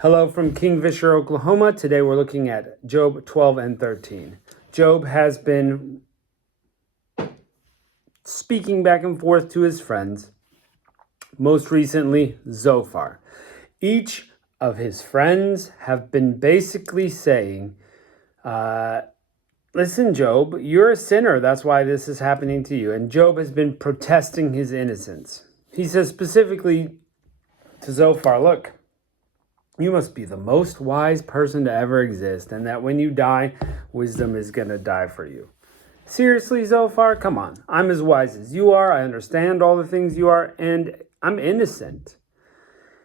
Hello from Kingfisher, Oklahoma. Today we're looking at Job 12 and 13. Job has been speaking back and forth to his friends, most recently Zophar. Each of his friends have been basically saying, listen, Job, you're a sinner. That's why this is happening to you. And Job has been protesting his innocence. He says specifically to Zophar, look, you must be the most wise person to ever exist, and that when you die, wisdom is going to die for you. Seriously, Zophar, come on. I'm as wise as you are. I understand all the things you are, and I'm innocent.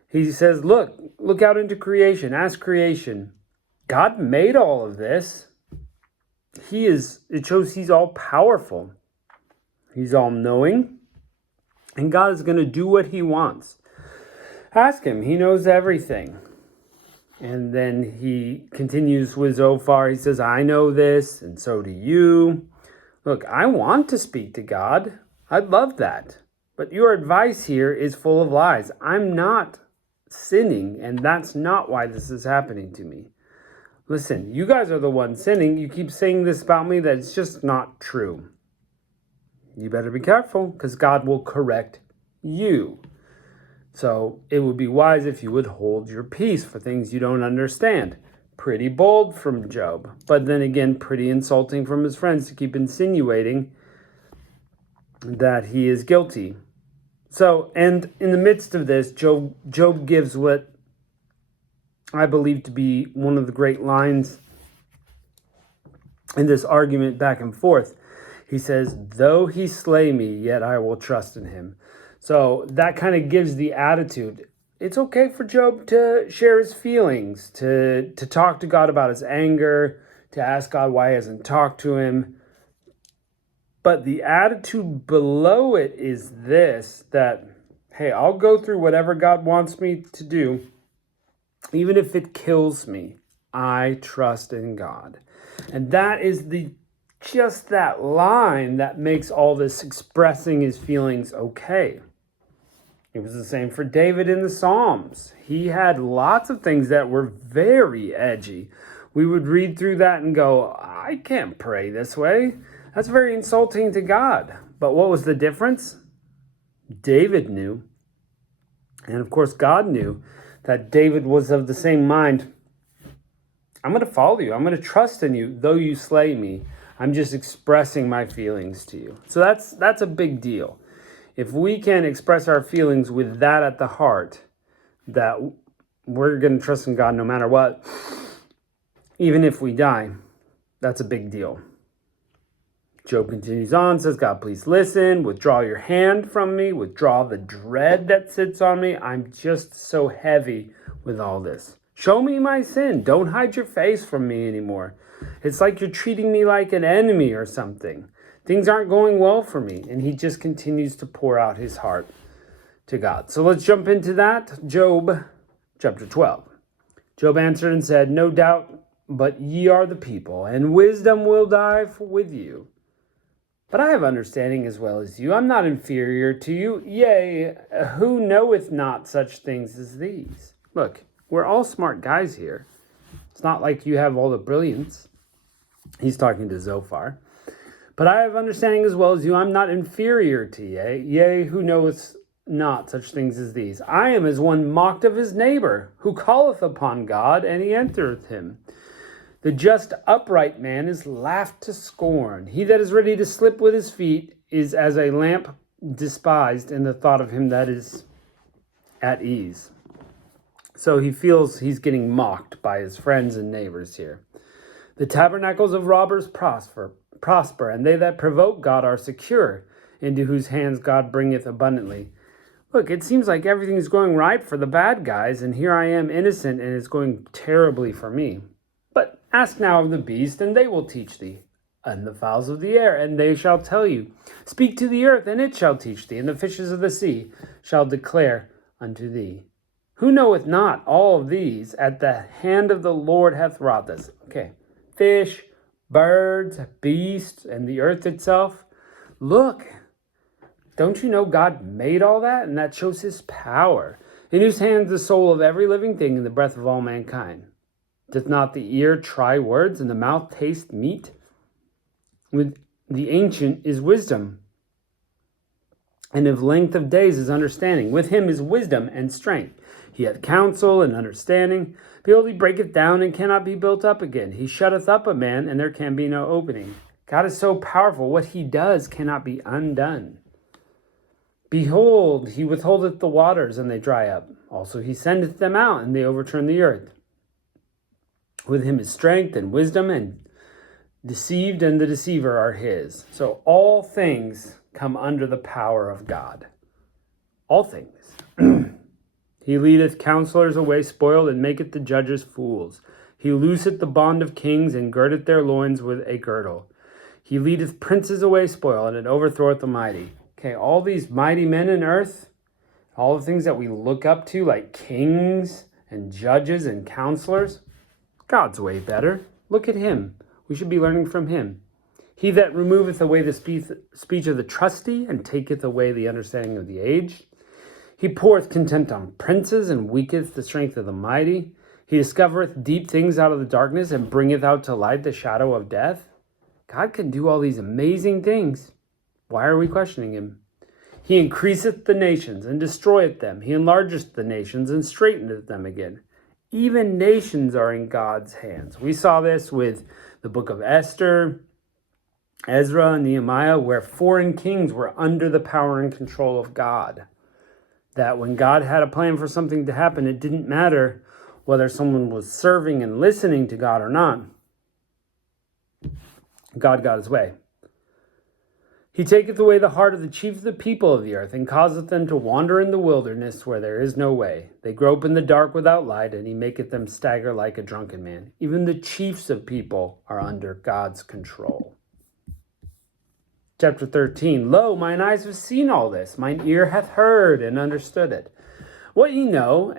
He says, look out into creation. Ask creation. God made all of this. It shows he's all powerful. He's all knowing, and God is going to do what he wants. Ask him. He knows everything. And then he continues with Zophar. He says, I know this, and so do you. Look, I want to speak to God. I'd love that. But your advice here is full of lies. I'm not sinning, and that's not why this is happening to me. Listen, you guys are the ones sinning. You keep saying this about me that it's just not true. You better be careful, because God will correct you. So it would be wise if you would hold your peace for things you don't understand. Pretty bold from Job, but then again, pretty insulting from his friends to keep insinuating that he is guilty. So, and in the midst of this, Job gives what I believe to be one of the great lines in this argument back and forth. He says, though he slay me, yet I will trust in him. So that kind of gives the attitude. It's okay for Job to share his feelings, to talk to God about his anger, to ask God why he hasn't talked to him. But the attitude below it is this, that, hey, I'll go through whatever God wants me to do, even if it kills me. I trust in God. And that is just that line that makes all this expressing his feelings okay. It was the same for David in the Psalms. He had lots of things that were very edgy. We would read through that and go, I can't pray this way. That's very insulting to God. But what was the difference? David knew, and of course God knew, that David was of the same mind. I'm going to follow you. I'm going to trust in you, though you slay me. I'm just expressing my feelings to you. So that's a big deal. If we can express our feelings with that at the heart, that we're going to trust in God no matter what, even if we die, that's a big deal. Job continues on, says, God, please listen, withdraw your hand from me, withdraw the dread that sits on me. I'm just so heavy with all this. Show me my sin. Don't hide your face from me anymore. It's like you're treating me like an enemy or something. Things aren't going well for me. And he just continues to pour out his heart to God. So let's jump into that. Job chapter 12. Job answered and said, no doubt, but ye are the people, and wisdom will die with you. But I have understanding as well as you. I'm not inferior to you. Yea, who knoweth not such things as these? Look, we're all smart guys here. It's not like you have all the brilliance. He's talking to Zophar. But I have understanding as well as you. I'm not inferior to ye. Yea, who knoweth not such things as these? I am as one mocked of his neighbor, who calleth upon God, and he entereth him. The just upright man is laughed to scorn. He that is ready to slip with his feet is as a lamp despised in the thought of him that is at ease. So he feels he's getting mocked by his friends and neighbors here. The tabernacles of robbers prosper, and they that provoke God are secure, into whose hands God bringeth abundantly. Look, it seems like everything's going right for the bad guys, and here I am innocent, and it's going terribly for me. But ask now of the beast, and they will teach thee, and the fowls of the air, and they shall tell you. Speak to the earth, and it shall teach thee, and the fishes of the sea shall declare unto thee. Who knoweth not all of these? At the hand of the Lord hath wrought this. Okay, fish, birds, beasts, and the earth itself. Look, don't you know God made all that? And that shows his power. In whose hands the soul of every living thing and the breath of all mankind. Doth not the ear try words, and the mouth taste meat? With the ancient is wisdom, and of length of days is understanding. With him is wisdom and strength. He hath counsel and understanding. Behold, he breaketh down and cannot be built up again. He shutteth up a man, and there can be no opening. God is so powerful, what he does cannot be undone. Behold, he withholdeth the waters, and they dry up. Also he sendeth them out, and they overturn the earth. With him is strength and wisdom, and deceived and the deceiver are his. So all things come under the power of God. All things. He leadeth counselors away spoiled, and maketh the judges fools. He looseth the bond of kings, and girdeth their loins with a girdle. He leadeth princes away spoiled, and overthroweth the mighty. Okay, all these mighty men in earth, all the things that we look up to, like kings and judges and counselors, God's way better. Look at him. We should be learning from him. He that removeth away the speech of the trusty, and taketh away the understanding of the aged. He poureth contempt on princes, and weaketh the strength of the mighty. He discovereth deep things out of the darkness, and bringeth out to light the shadow of death. God can do all these amazing things. Why are we questioning him? He increaseth the nations, and destroyeth them. He enlargeth the nations, and straighteneth them again. Even nations are in God's hands. We saw this with the book of Esther, Ezra, and Nehemiah, where foreign kings were under the power and control of God. That when God had a plan for something to happen, it didn't matter whether someone was serving and listening to God or not. God got his way. He taketh away the heart of the chief of the people of the earth, and causeth them to wander in the wilderness where there is no way. They grope in the dark without light, and he maketh them stagger like a drunken man. Even the chiefs of people are under God's control. Chapter 13, Lo, mine eyes have seen all this, mine ear hath heard and understood it. What ye know,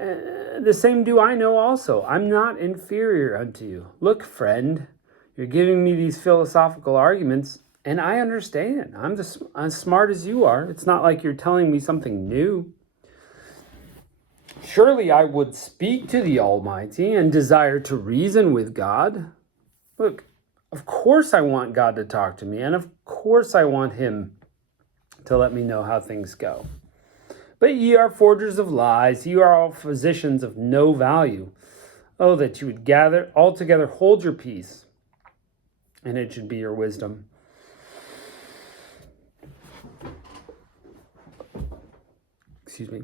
the same do I know also. I'm not inferior unto you. Look, friend, you're giving me these philosophical arguments, and I understand. I'm as smart as you are. It's not like you're telling me something new. Surely I would speak to the Almighty and desire to reason with God. Look, of course I want God to talk to me, and of course I want him to let me know how things go. But ye are forgers of lies. Ye are all physicians of no value. Oh, that you would gather altogether, hold your peace, and it should be your wisdom. Excuse me.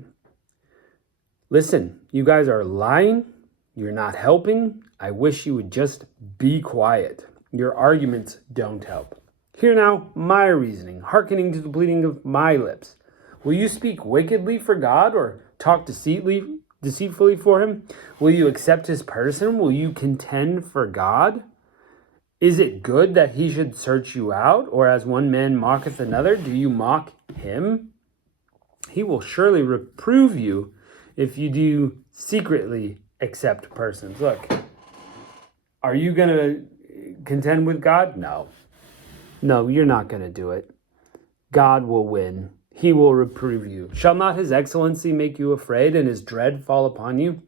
Listen, you guys are lying. You're not helping. I wish you would just be quiet. Your arguments don't help. Hear now my reasoning, hearkening to the bleeding of my lips. Will you speak wickedly for God, or talk deceitfully for him? Will you accept his person? Will you contend for God? Is it good that he should search you out? Or as one man mocketh another, do you mock him? He will surely reprove you if you do secretly accept persons. Look, are you going to contend with God? No. No, you're not going to do it. God will win. He will reprove you. Shall not his excellency make you afraid, and his dread fall upon you?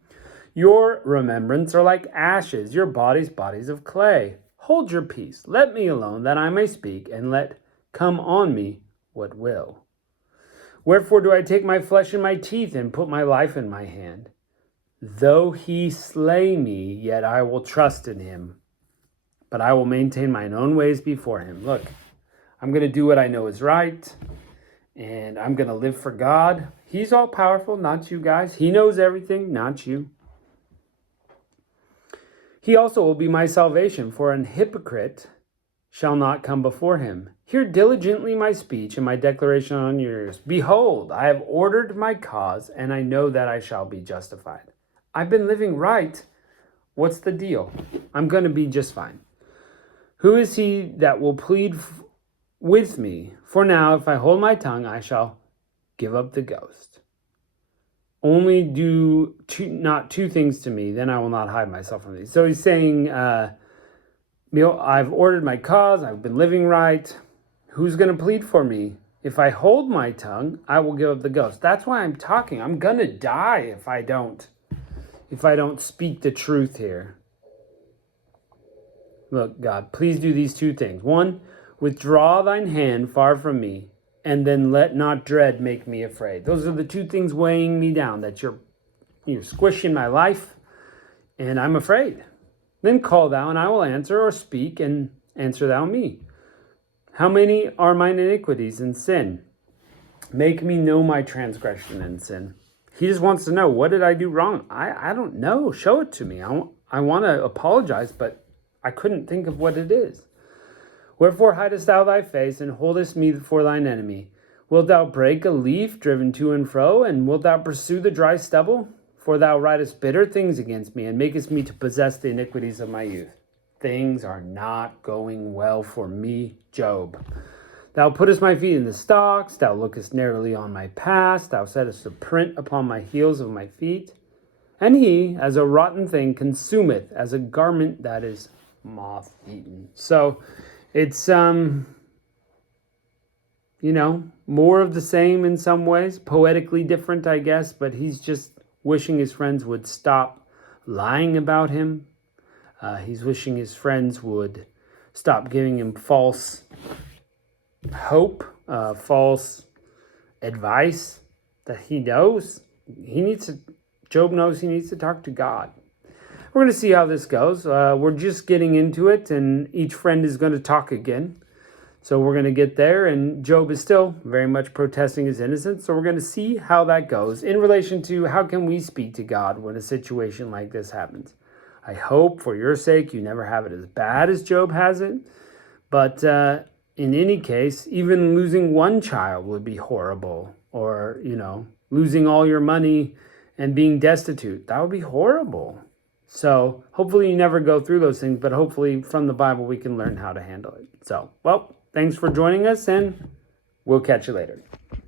Your remembrance are like ashes, your bodies of clay. Hold your peace. Let me alone, that I may speak, and let come on me what will. Wherefore do I take my flesh in my teeth, and put my life in my hand? Though he slay me, yet I will trust in him. But I will maintain mine own ways before him. Look, I'm going to do what I know is right, and I'm going to live for God. He's all powerful, not you guys. He knows everything, not you. He also will be my salvation, for an hypocrite shall not come before him. Hear diligently my speech and my declaration on your ears. Behold, I have ordered my cause, and I know that I shall be justified. I've been living right. What's the deal? I'm going to be just fine. Who is he that will plead with me? For now, if I hold my tongue, I shall give up the ghost. Only do not two things to me, then I will not hide myself from thee. So he's saying, I've ordered my cause, I've been living right. Who's going to plead for me? If I hold my tongue, I will give up the ghost. That's why I'm talking. I'm going to die if I don't speak the truth here. Look, God, please do these two things. One, withdraw thine hand far from me, and then let not dread make me afraid. Those are the two things weighing me down, that you're squishing my life, and I'm afraid. Then call thou, and I will answer, or speak, and answer thou me. How many are mine iniquities and sin? Make me know my transgression and sin. He just wants to know, what did I do wrong? I don't know. Show it to me. I want to apologize, but I couldn't think of what it is. Wherefore hidest thou thy face, and holdest me for thine enemy? Wilt thou break a leaf driven to and fro, and wilt thou pursue the dry stubble? For thou writest bitter things against me, and makest me to possess the iniquities of my youth. Things are not going well for me, Job. Thou puttest my feet in the stocks, thou lookest narrowly on my past, thou settest a print upon my heels of my feet. And he, as a rotten thing, consumeth, as a garment that is moth-eaten. So it's, more of the same in some ways, poetically different, I guess, but he's just wishing his friends would stop lying about him. He's wishing his friends would stop giving him false hope, false advice that he knows. Job knows he needs to talk to God. We're going to see how this goes. We're just getting into it, and each friend is going to talk again. So we're going to get there, and Job is still very much protesting his innocence. So we're going to see how that goes in relation to how can we speak to God when a situation like this happens. I hope for your sake you never have it as bad as Job has it. But in any case, even losing one child would be horrible. Or, losing all your money and being destitute. That would be horrible. So hopefully you never go through those things, but hopefully from the Bible we can learn how to handle it. So, thanks for joining us, and we'll catch you later.